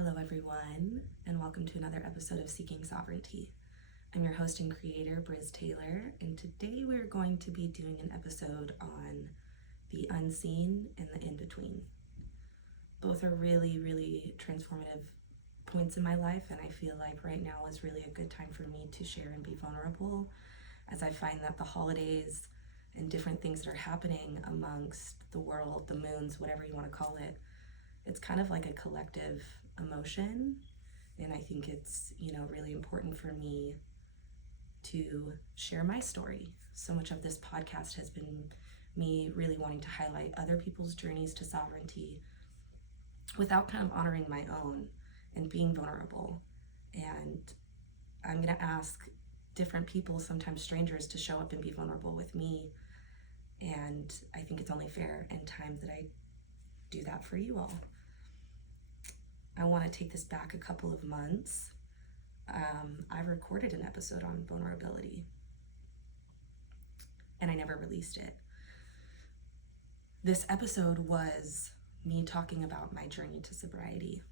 Hello everyone, and welcome to another episode of Seeking Sovereignty. I'm your host and creator, Brizz Taylor, and today we're going to be doing an episode on the unseen and the in-between. Both are really transformative points in my life, and I feel like right now is really a good time for me to share and be vulnerable, as I find that the holidays and different things that are happening amongst the world, the moons, whatever you want to call it, it's kind of like a collective emotion, and I think it's, really important for me to share my story. So much of this podcast has been me really wanting to highlight other people's journeys to sovereignty without kind of honoring my own and being vulnerable. And I'm going to ask different people, sometimes strangers, to show up and be vulnerable with me. And I think it's only fair and time that I do that for you all. I want to take this back a couple of months. I recorded an episode on vulnerability, and I never released it. This episode was me talking about my journey to sobriety.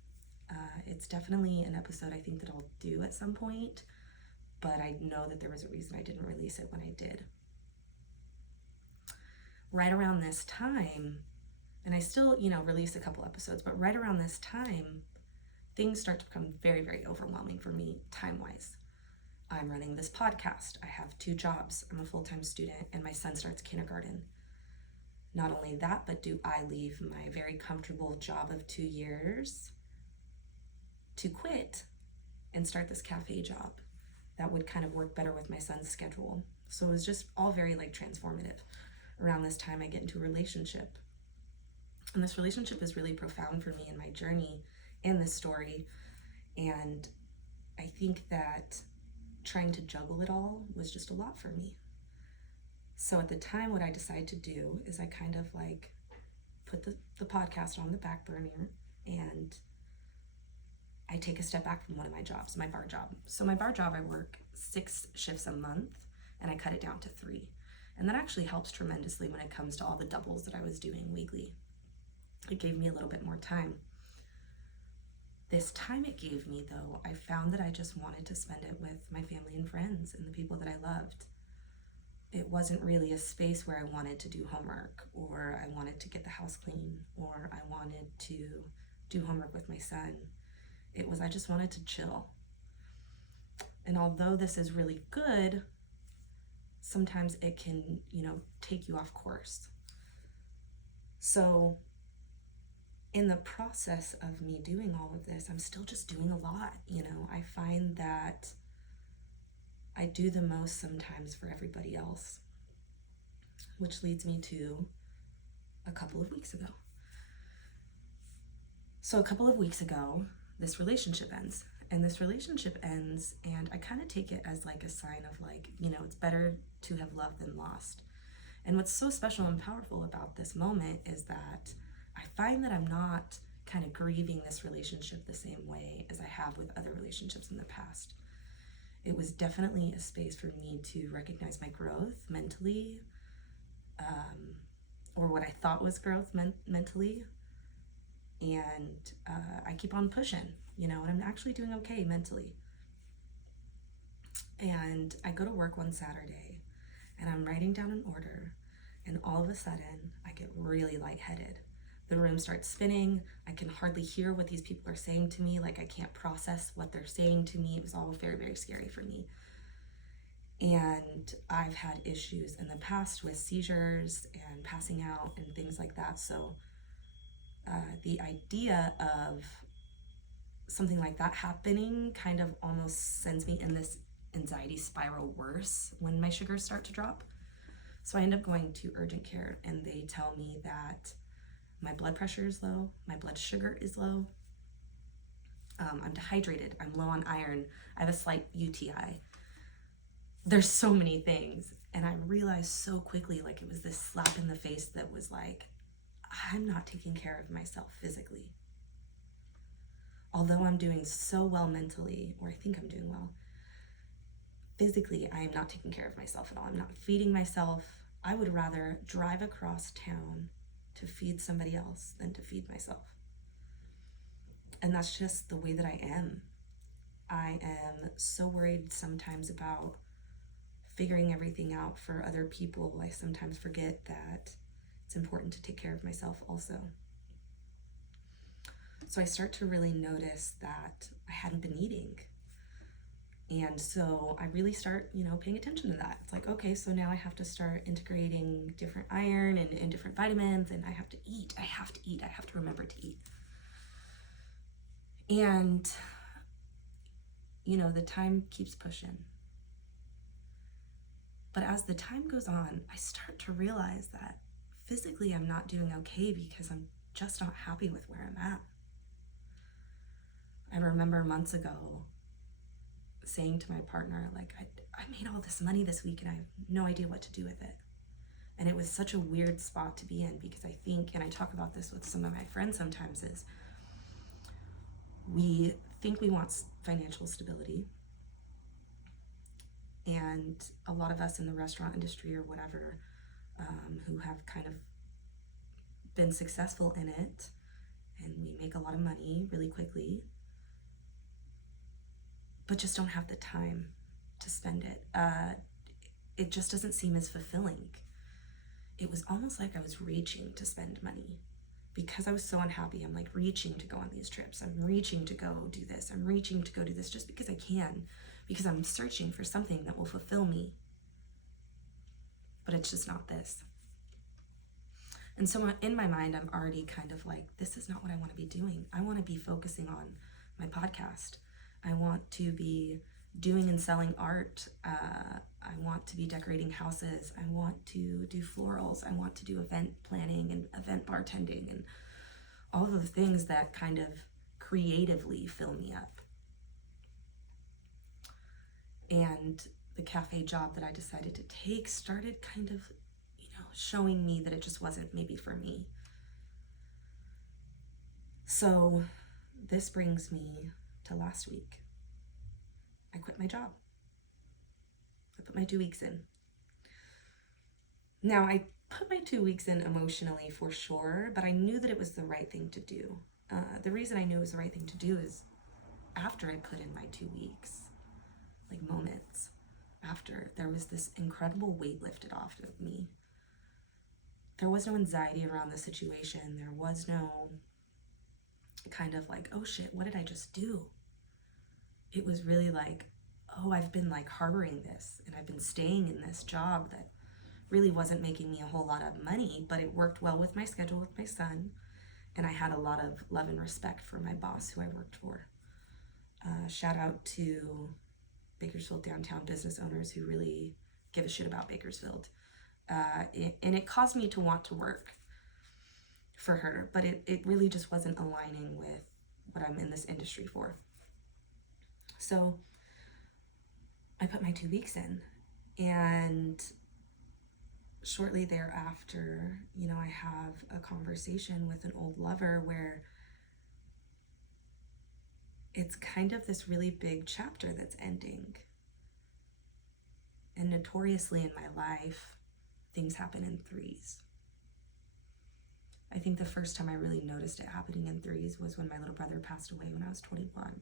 It's definitely an episode I think that I'll do at some point, but I know that there was a reason I didn't release it when I did. Right around this time, and I still, release a couple episodes, but right around this time, things start to become very overwhelming for me time-wise. I'm running this podcast. I have 2 jobs. I'm a full-time student, and my son starts kindergarten. Not only that, but do I leave my very comfortable job of 2 years to quit and start this cafe job that would kind of work better with my son's schedule. So it was just all very transformative. Around this time, I get into a relationship. And this relationship is really profound for me in my journey and this story. And I think that trying to juggle it all was just a lot for me. So at the time, what I decided to do is I kind of put the podcast on the back burner, and I take a step back from one of my jobs, my bar job. So my bar job, I work 6 shifts a month, and I cut it down to 3. And that actually helps tremendously when it comes to all the doubles that I was doing weekly. It gave me a little bit more time. This time it gave me, though, I found that I just wanted to spend it with my family and friends and the people that I loved. It wasn't really a space where I wanted to do homework, or I wanted to get the house clean, or I wanted to do homework with my son. It was, I just wanted to chill. And although this is really good, sometimes it can, take you off course. So in the process of me doing all of this, I'm still just doing a lot. I find that I do the most sometimes for everybody else, which leads me to a couple of weeks ago. So a couple of weeks ago, this relationship ends. And this relationship ends, and I kind of take it as a sign of it's better to have loved than lost. And what's so special and powerful about this moment is that I find that I'm not kind of grieving this relationship the same way as I have with other relationships in the past. It was definitely a space for me to recognize my growth mentally, or what I thought was growth mentally. And I keep on pushing, and I'm actually doing okay mentally. And I go to work one Saturday, and I'm writing down an order, and all of a sudden, I get really lightheaded. The room starts spinning. I can hardly hear what these people are saying to me. I can't process what they're saying to me. It was all very scary for me. And I've had issues in the past with seizures and passing out and things like that. So the idea of something like that happening kind of almost sends me in this anxiety spiral worse when my sugars start to drop. So I end up going to urgent care, and they tell me that my blood pressure is low, my blood sugar is low, I'm dehydrated, I'm low on iron, I have a slight UTI. There's so many things, and I realized so quickly it was this slap in the face that was I'm not taking care of myself physically. Although I'm doing so well mentally, or I think I'm doing well, physically I am not taking care of myself at all. I'm not feeding myself. I would rather drive across town to feed somebody else than to feed myself. And that's just the way that I am. I am so worried sometimes about figuring everything out for other people. I sometimes forget that it's important to take care of myself also. So I start to really notice that I hadn't been eating. And so I really start, paying attention to that. It's like, okay, so now I have to start integrating different iron and different vitamins, and I have to eat. I have to remember to eat. And, the time keeps pushing. But as the time goes on, I start to realize that physically I'm not doing okay because I'm just not happy with where I'm at. I remember months ago saying to my partner, like, I made all this money this week and I have no idea what to do with it. And it was such a weird spot to be in, because I think, and I talk about this with some of my friends sometimes, is we think we want financial stability. And a lot of us in the restaurant industry or whatever, who have kind of been successful in it, and we make a lot of money really quickly, but just don't have the time to spend it. It just doesn't seem as fulfilling. It was almost like I was reaching to spend money because I was so unhappy. I'm like reaching to go on these trips. I'm reaching to go do this. I'm reaching to go do this just because I can, because I'm searching for something that will fulfill me. But it's just not this. And so in my mind, I'm already kind of like, this is not what I want to be doing. I want to be focusing on my podcast. I want to be doing and selling art. I want to be decorating houses. I want to do florals. I want to do event planning and event bartending and all of the things that kind of creatively fill me up. And the cafe job that I decided to take started kind of, showing me that it just wasn't maybe for me. So this brings me to last week. I quit my job. I put my 2 weeks in. Now, I put my 2 weeks in emotionally for sure, but I knew that it was the right thing to do. The reason I knew it was the right thing to do is after I put in my 2 weeks, like moments after, there was this incredible weight lifted off of me. There was no anxiety around the situation. There was no kind of like, oh shit, what did I just do? It was really like, oh, I've been like harboring this, and I've been staying in this job that really wasn't making me a whole lot of money, but it worked well with my schedule with my son, and I had a lot of love and respect for my boss who I worked for. Shout out to Bakersfield downtown business owners who really give a shit about Bakersfield. And it caused me to want to work for her, but it really just wasn't aligning with what I'm in this industry for. So I put my 2 weeks in, and shortly thereafter, I have a conversation with an old lover where it's kind of this really big chapter that's ending. And notoriously in my life, things happen in threes. I think the first time I really noticed it happening in threes was when my little brother passed away when I was 21.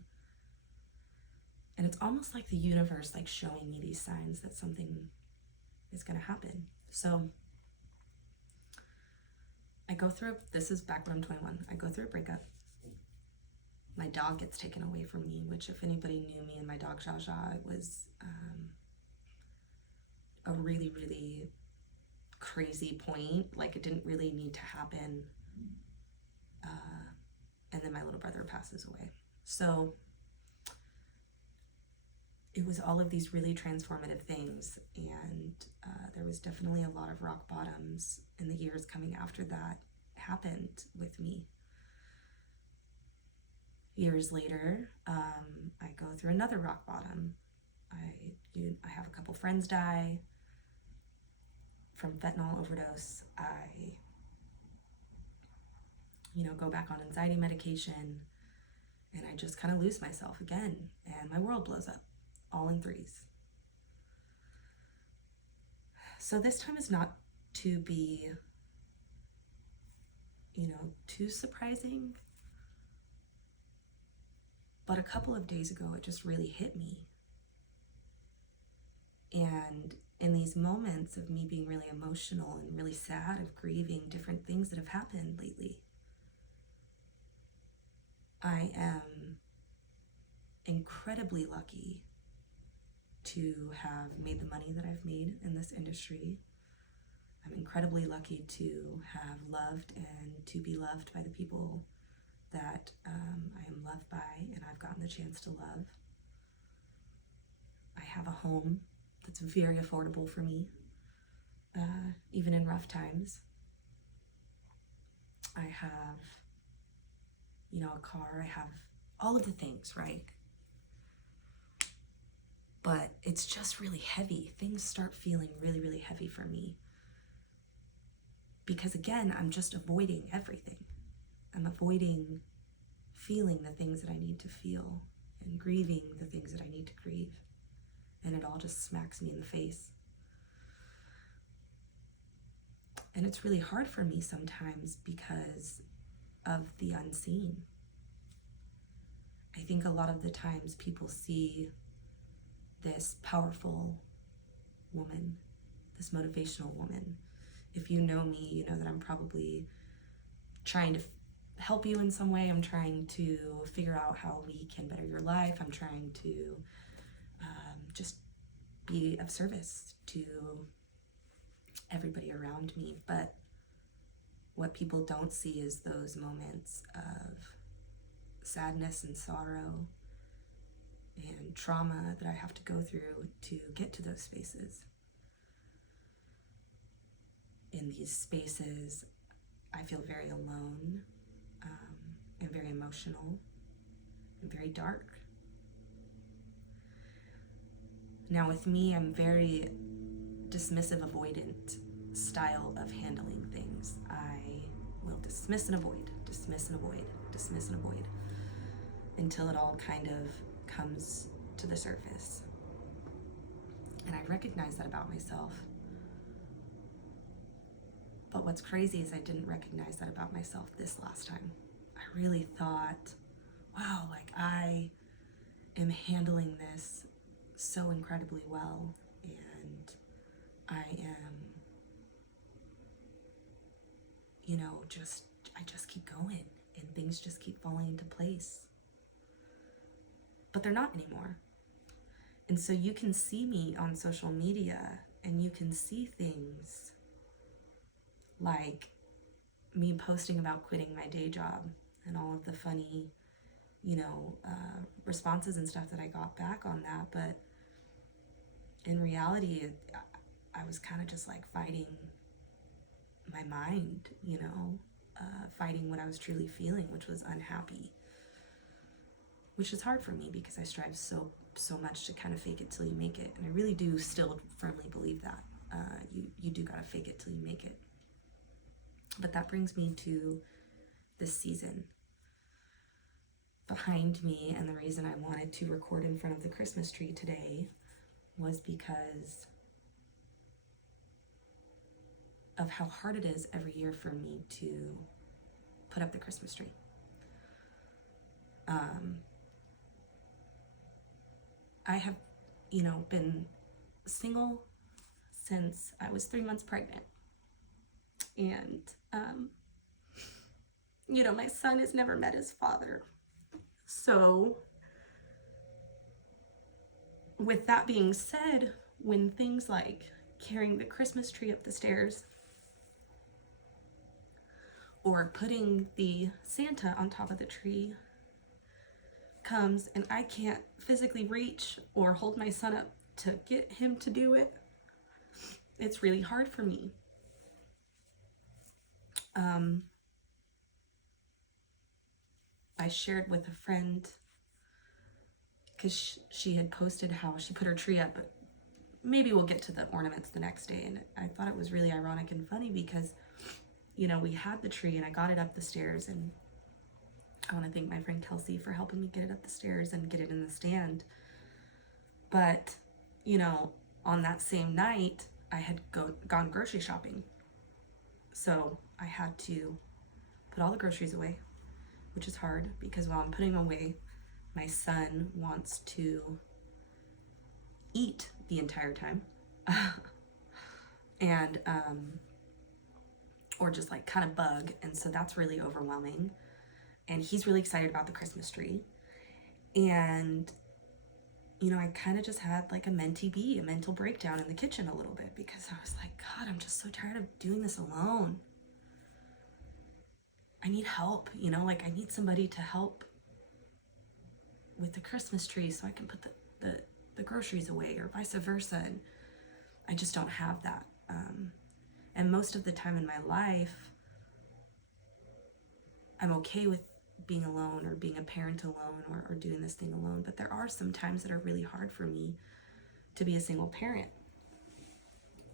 And it's almost like the universe like showing me these signs that something is going to happen. So I go through, this is back when I'm 21, I go through a breakup. My dog gets taken away from me, which if anybody knew me and my dog Jaja, it was a really, really crazy point. Like, it didn't really need to happen. And then my little brother passes away. So it was all of these really transformative things, and there was definitely a lot of rock bottoms in the years coming after that happened with me. Years later, I go through another rock bottom. I have a couple friends die from fentanyl overdose. I, go back on anxiety medication, and I just kind of lose myself again, and my world blows up, all in threes. So this time is not to be, too surprising, But a couple of days ago, it just really hit me. And in these moments of me being really emotional and really sad, of grieving different things that have happened lately, I am incredibly lucky to have made the money that I've made in this industry. I'm incredibly lucky to have loved and to be loved by the people that I am loved by and I've gotten the chance to love. I have a home that's very affordable for me, even in rough times. I have, a car, I have all of the things, right? But it's just really heavy. Things start feeling really, really heavy for me. Because again, I'm just avoiding everything. I'm avoiding feeling the things that I need to feel and grieving the things that I need to grieve. And it all just smacks me in the face. And it's really hard for me sometimes because of the unseen. I think a lot of the times people see this powerful woman, this motivational woman. If you know me, you know that I'm probably trying to help you in some way. I'm trying to figure out how we can better your life. I'm trying to just be of service to everybody around me. But what people don't see is those moments of sadness and sorrow and trauma that I have to go through to get to those spaces. In these spaces, I feel very alone and very emotional and very dark. Now with me, I'm very dismissive, avoidant style of handling things. I will dismiss and avoid, dismiss and avoid, dismiss and avoid, until it all kind of comes to the surface. And I recognize that about myself. But what's crazy is I didn't recognize that about myself this last time. I really thought, wow, like I am handling this so incredibly well, and I am, I just keep going and things just keep falling into place. But they're not anymore. And so you can see me on social media and you can see things like me posting about quitting my day job and all of the funny, responses and stuff that I got back on that. But in reality, I was kind of just like fighting my mind, fighting what I was truly feeling, which was unhappy, which is hard for me because I strive so much to kind of fake it till you make it. And I really do still firmly believe that. You do gotta fake it till you make it. But that brings me to this season behind me, and the reason I wanted to record in front of the Christmas tree today was because of how hard it is every year for me to put up the Christmas tree. I have, been single since I was 3 months pregnant. And, my son has never met his father. So, with that being said, when things like carrying the Christmas tree up the stairs or putting the Santa on top of the tree comes and I can't physically reach or hold my son up to get him to do it, it's really hard for me. I shared with a friend because she had posted how she put her tree up, but maybe we'll get to the ornaments the next day. And I thought it was really ironic and funny because, we had the tree and I got it up the stairs, and I want to thank my friend Kelsey for helping me get it up the stairs and get it in the stand. But, on that same night, I had gone grocery shopping. So I had to put all the groceries away, which is hard because while I'm putting them away, my son wants to eat the entire time. And or just like kind of bug, and so that's really overwhelming. And he's really excited about the Christmas tree. And I kind of just had like a mental breakdown in the kitchen a little bit, because I was like, God, I'm just so tired of doing this alone. I need help, like I need somebody to help with the Christmas tree so I can put the groceries away, or vice versa. And I just don't have that. And most of the time in my life, I'm okay with being alone, or being a parent alone, or doing this thing alone. But there are some times that are really hard for me to be a single parent.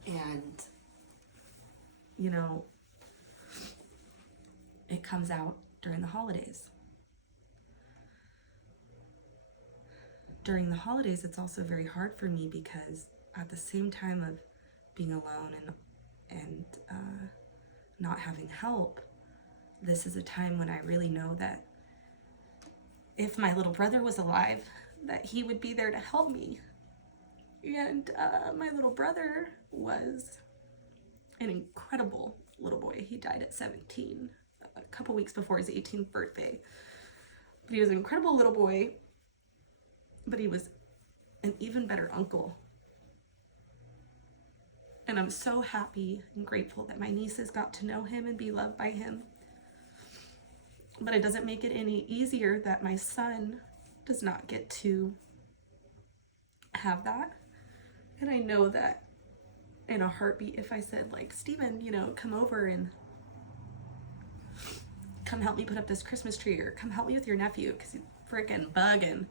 And, it comes out during the holidays. During the holidays, it's also very hard for me, because at the same time of being alone and not having help, this is a time when I really know that if my little brother was alive, that he would be there to help me. And my little brother was an incredible little boy. He died at 17, a couple weeks before his 18th birthday. But he was an incredible little boy, but he was an even better uncle. And I'm so happy and grateful that my nieces got to know him and be loved by him. But it doesn't make it any easier that my son does not get to have that. And I know that in a heartbeat, if I said, like, Steven, come over and come help me put up this Christmas tree, or come help me with your nephew because he's freaking bugging,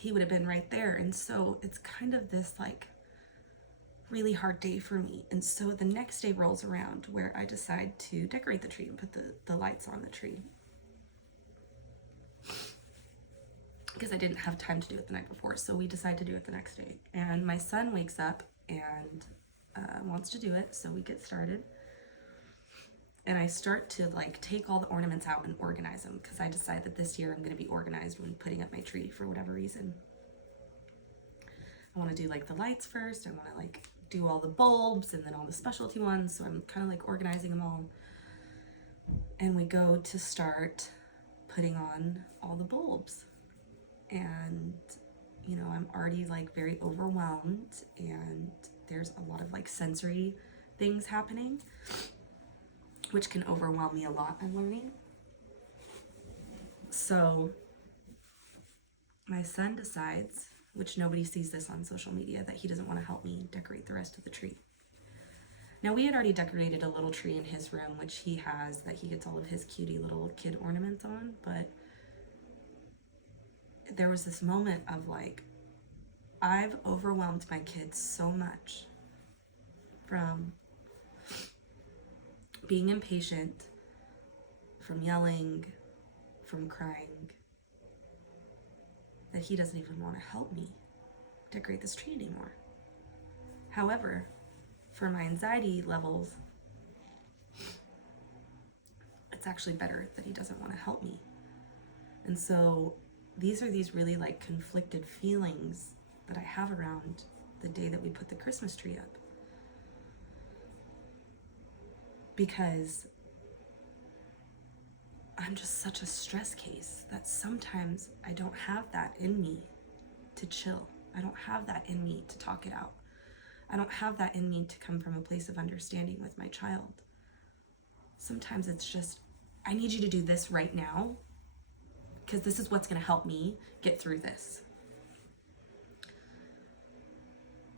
he would have been right there. And so it's kind of this like really hard day for me. And so the next day rolls around where I decide to decorate the tree and put the lights on the tree, because I didn't have time to do it the night before. So we decide to do it the next day. And my son wakes up and wants to do it. So we get started. And I start to like take all the ornaments out and organize them, because I decide that this year I'm going to be organized when putting up my tree for whatever reason. I want to do like the lights first. I want to like do all the bulbs and then all the specialty ones. So I'm kind of like organizing them all. And we go to start putting on all the bulbs. And, I'm already like very overwhelmed, and there's a lot of like sensory things happening, which can overwhelm me a lot, I'm learning. So my son decides, which nobody sees this on social media, that he doesn't want to help me decorate the rest of the tree. Now, we had already decorated a little tree in his room, which he has, that he gets all of his cutie little kid ornaments on, but there was this moment of like, I've overwhelmed my kids so much, from being impatient, from yelling, from crying, that he doesn't even want to help me decorate this tree anymore. However, for my anxiety levels, it's actually better that he doesn't want to help me. And so these are these really like conflicted feelings that I have around the day that we put the Christmas tree up. Because I'm just such a stress case that sometimes I don't have that in me to chill. I don't have that in me to talk it out. I don't have that in me to come from a place of understanding with my child. Sometimes it's just, I need you to do this right now, because this is what's going to help me get through this.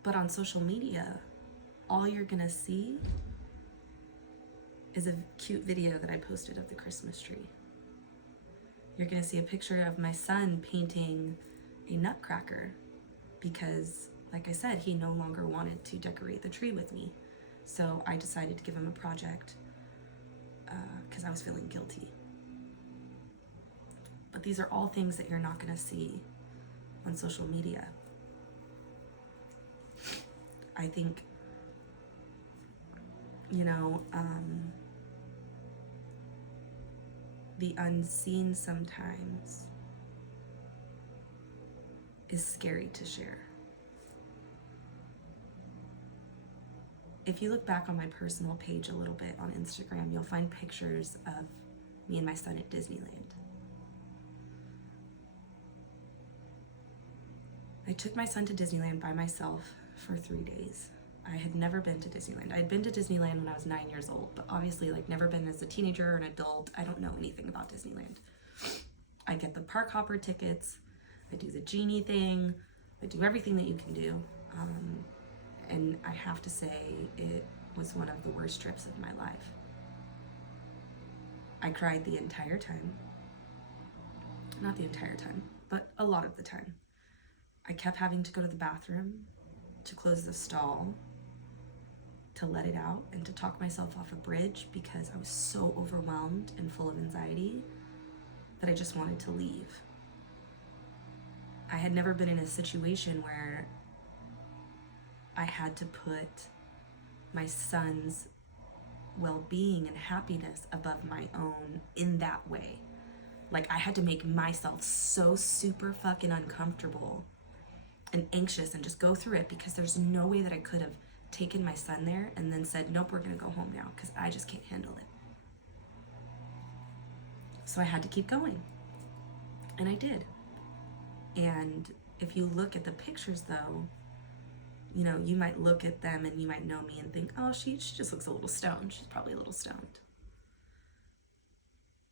But on social media, all you're going to see is a cute video that I posted of the Christmas tree. You're going to see a picture of my son painting a nutcracker, because, like I said, he no longer wanted to decorate the tree with me. So I decided to give him a project because I was feeling guilty. But these are all things that you're not going to see on social media. I think, the unseen sometimes is scary to share. If you look back on my personal page a little bit on Instagram, you'll find pictures of me and my son at Disneyland. I took my son to Disneyland by myself for 3 days. I had never been to Disneyland. I had been to Disneyland when I was 9 years old, but obviously never been as a teenager or an adult. I don't know anything about Disneyland. I get the park hopper tickets, I do the genie thing, I do everything that you can do. And I have to say, it was one of the worst trips of my life. I cried the entire time. Not the entire time, but a lot of the time. I kept having to go to the bathroom, to close the stall, to let it out, and to talk myself off a bridge because I was so overwhelmed and full of anxiety that I just wanted to leave. I had never been in a situation where I had to put my son's well-being and happiness above my own in that way. Like, I had to make myself so super fucking uncomfortable and anxious and just go through it because there's no way that I could have taken my son there and then said, nope, we're gonna go home now because I just can't handle it. So I had to keep going. And I did. And if you look at the pictures though, you know, you might look at them and you might know me and think, oh, she just looks a little stoned. She's probably a little stoned.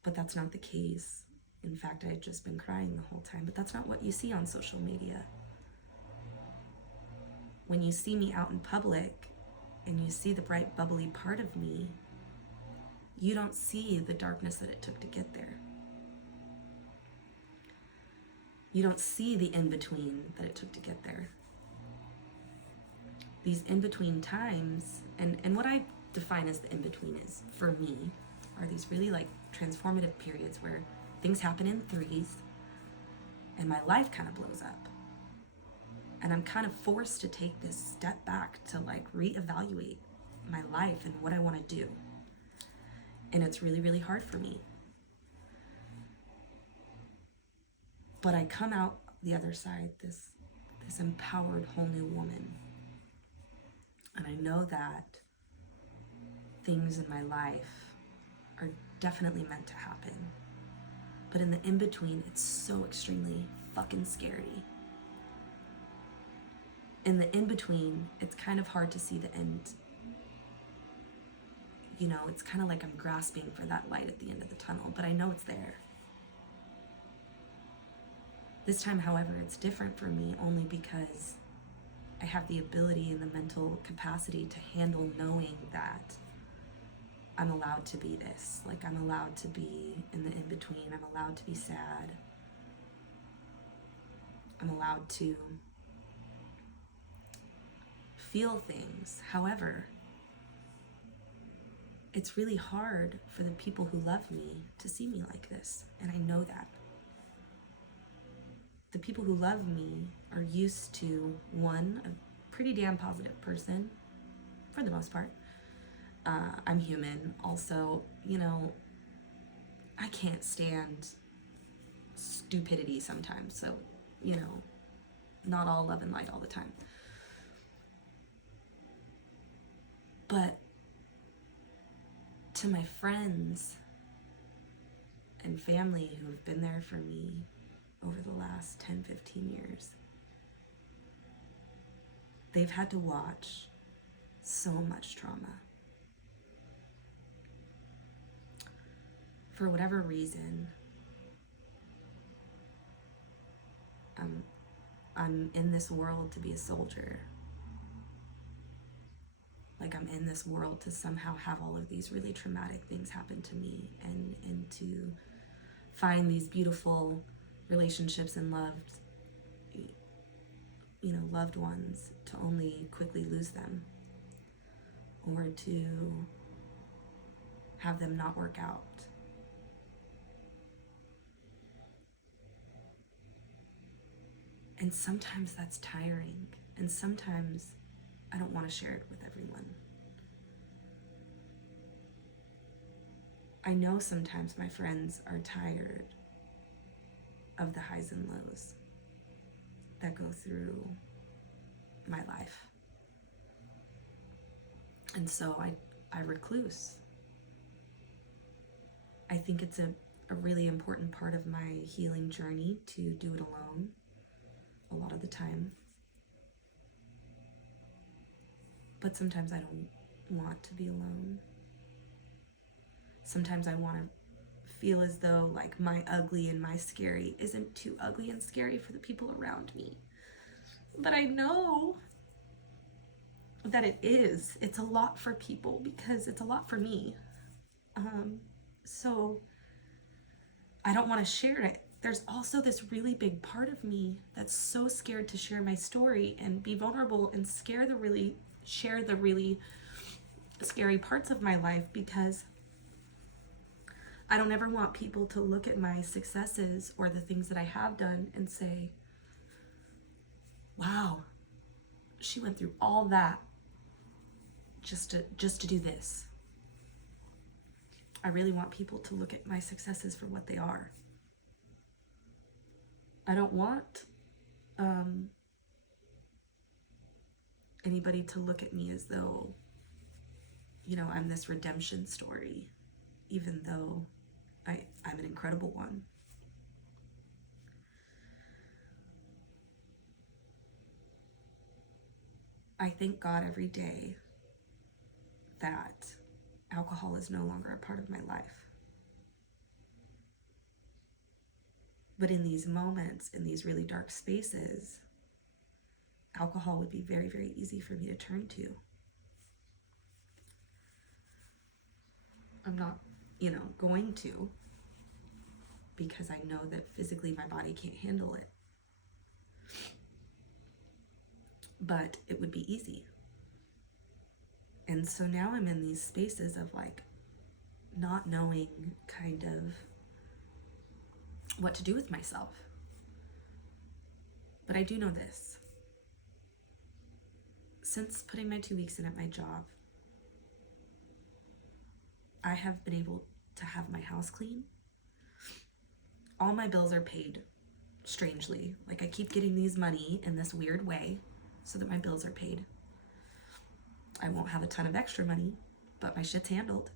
But that's not the case. In fact, I had just been crying the whole time. But that's not what you see on social media. When you see me out in public and you see the bright, bubbly part of me, you don't see the darkness that it took to get there. You don't see the in-between that it took to get there. These in-between times, and what I define as the in-between is, for me, are these really transformative periods where things happen in threes and my life kind of blows up. And I'm kind of forced to take this step back to reevaluate my life and what I want to do. And it's really, really hard for me. But I come out the other side, this empowered whole new woman. And I know that things in my life are definitely meant to happen. But in the in-between, it's so extremely fucking scary. In the in-between, it's kind of hard to see the end. You know, it's kind of like I'm grasping for that light at the end of the tunnel, but I know it's there. This time, however, it's different for me only because I have the ability and the mental capacity to handle knowing that I'm allowed to be this. I'm allowed to be in the in-between. I'm allowed to be sad. I'm allowed to feel things. However, it's really hard for the people who love me to see me like this, and I know that. The people who love me are used to, one, a pretty damn positive person, for the most part. I'm human. Also, I can't stand stupidity sometimes, so, not all love and light all the time. But to my friends and family who have been there for me over the last 10, 15 years, they've had to watch so much trauma. For whatever reason, I'm in this world to be a soldier. I'm in this world to somehow have all of these really traumatic things happen to me and to find these beautiful relationships and loved ones, to only quickly lose them or to have them not work out. And sometimes that's tiring, and sometimes I don't want to share it with everyone. I know sometimes my friends are tired of the highs and lows that go through my life. And so I recluse. I think it's a really important part of my healing journey to do it alone a lot of the time. But sometimes I don't want to be alone. Sometimes I want to feel as though like my ugly and my scary isn't too ugly and scary for the people around me. But I know that it is. It's a lot for people because it's a lot for me. So I don't want to share it. There's also this really big part of me that's so scared to share my story and be vulnerable and share the really scary parts of my life, because I don't ever want people to look at my successes or the things that I have done and say, wow, she went through all that just to do this. I really want people to look at my successes for what they are. I don't want anybody to look at me as though, I'm this redemption story, even though I'm an incredible one. I thank God every day that alcohol is no longer a part of my life. But in these moments, in these really dark spaces, alcohol would be very, very easy for me to turn to. I'm not, going to, because I know that physically my body can't handle it. But it would be easy. And so now I'm in these spaces of like not knowing kind of what to do with myself. But I do know this. Since putting my 2 weeks in at my job, I have been able to have my house clean. All my bills are paid, strangely. Like I keep getting these money in this weird way so that my bills are paid. I won't have a ton of extra money, but my shit's handled.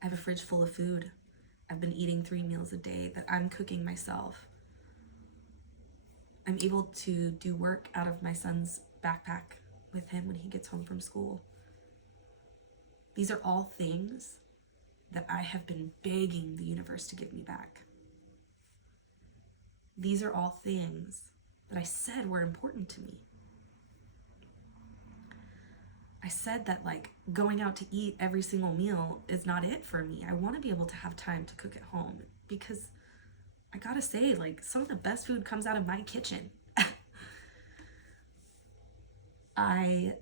I have a fridge full of food. I've been eating 3 meals a day that I'm cooking myself. I'm able to do work out of my son's backpack with him when he gets home from school. These are all things that I have been begging the universe to give me back. These are all things that I said were important to me. I said that like going out to eat every single meal is not it for me. I want to be able to have time to cook at home, because I gotta say, like, some of the best food comes out of my kitchen. I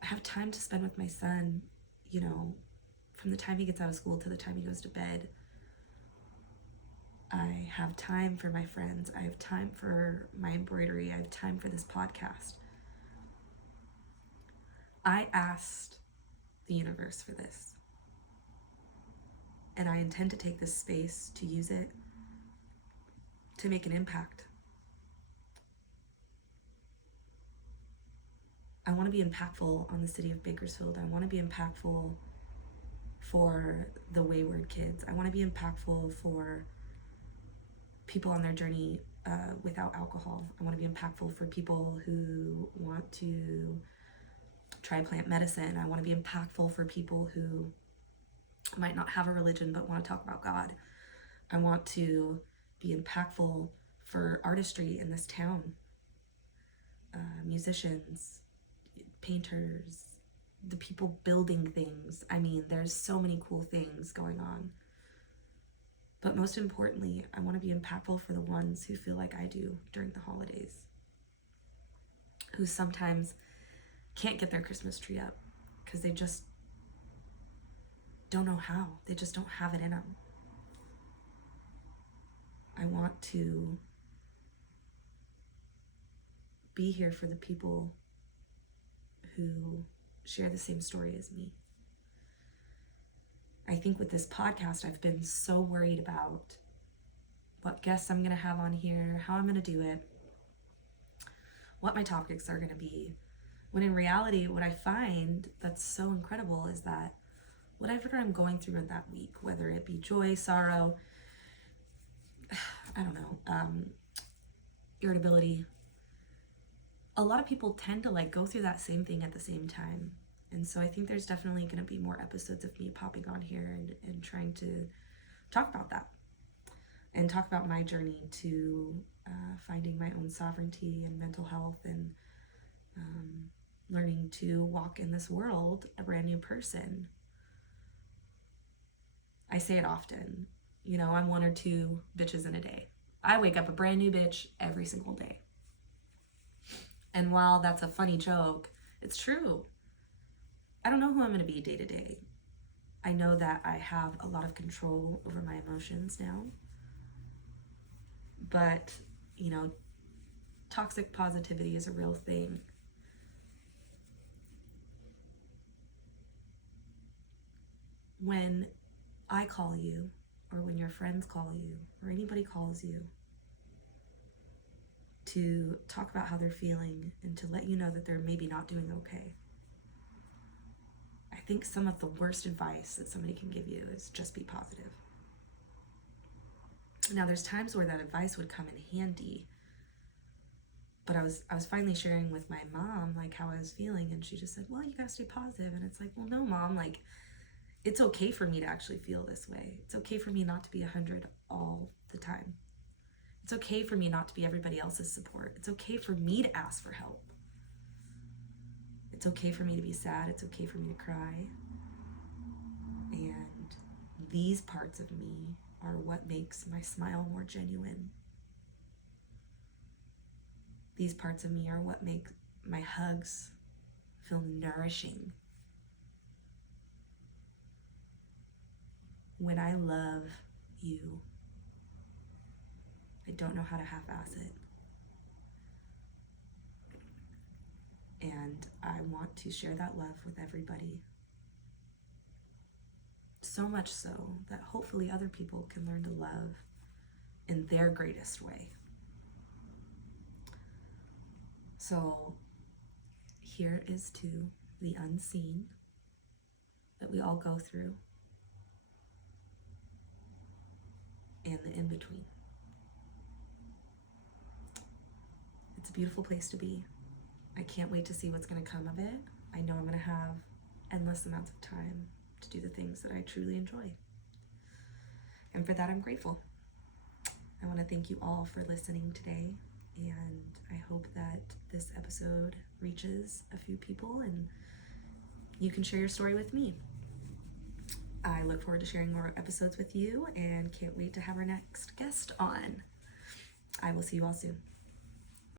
have time to spend with my son, from the time he gets out of school to the time he goes to bed. I have time for my friends. I have time for my embroidery. I have time for this podcast. I asked the universe for this. And I intend to take this space to use it to make an impact. I want to be impactful on the city of Bakersfield. I want to be impactful for the wayward kids. I want to be impactful for people on their journey without alcohol. I want to be impactful for people who want to try plant medicine. I want to be impactful for people who might not have a religion but want to talk about God. I want to be impactful for artistry in this town. Musicians, painters, the people building things. I mean, there's so many cool things going on. But most importantly, I want to be impactful for the ones who feel like I do during the holidays, who sometimes can't get their Christmas tree up because they just don't know how. They just don't have it in them. I want to be here for the people who share the same story as me. I think with this podcast, I've been so worried about what guests I'm going to have on here, how I'm going to do it, what my topics are going to be. When in reality, what I find that's so incredible is that whatever I'm going through in that week, whether it be joy, sorrow, I don't know, irritability, a lot of people tend to like go through that same thing at the same time. And so I think there's definitely going to be more episodes of me popping on here and trying to talk about that and talk about my journey to finding my own sovereignty and mental health and learning to walk in this world a brand new person. I say it often, you know, I'm 1 or 2 bitches in a day. I wake up a brand new bitch every single day. And while that's a funny joke, it's true. I don't know who I'm going to be day to day. I know that I have a lot of control over my emotions now. But, you know, toxic positivity is a real thing. When I call you, or when your friends call you, or anybody calls you to talk about how they're feeling and to let you know that they're maybe not doing okay, I think some of the worst advice that somebody can give you is just be positive. Now, there's times where that advice would come in handy, but I was finally sharing with my mom like how I was feeling, and she just said, well, you gotta stay positive. And it's like, well, no, Mom, like, it's okay for me to actually feel this way. It's okay for me not to be 100 all the time. It's okay for me not to be everybody else's support. It's okay for me to ask for help. It's okay for me to be sad. It's okay for me to cry. And these parts of me are what makes my smile more genuine. These parts of me are what make my hugs feel nourishing. When I love you, I don't know how to half-ass it. And I want to share that love with everybody. So much so that hopefully other people can learn to love in their greatest way. So here is to the unseen that we all go through and the in-between. It's a beautiful place to be. I can't wait to see what's going to come of it. I know I'm going to have endless amounts of time to do the things that I truly enjoy. And for that, I'm grateful. I want to thank you all for listening today, and I hope that this episode reaches a few people and you can share your story with me. I look forward to sharing more episodes with you and can't wait to have our next guest on. I will see you all soon.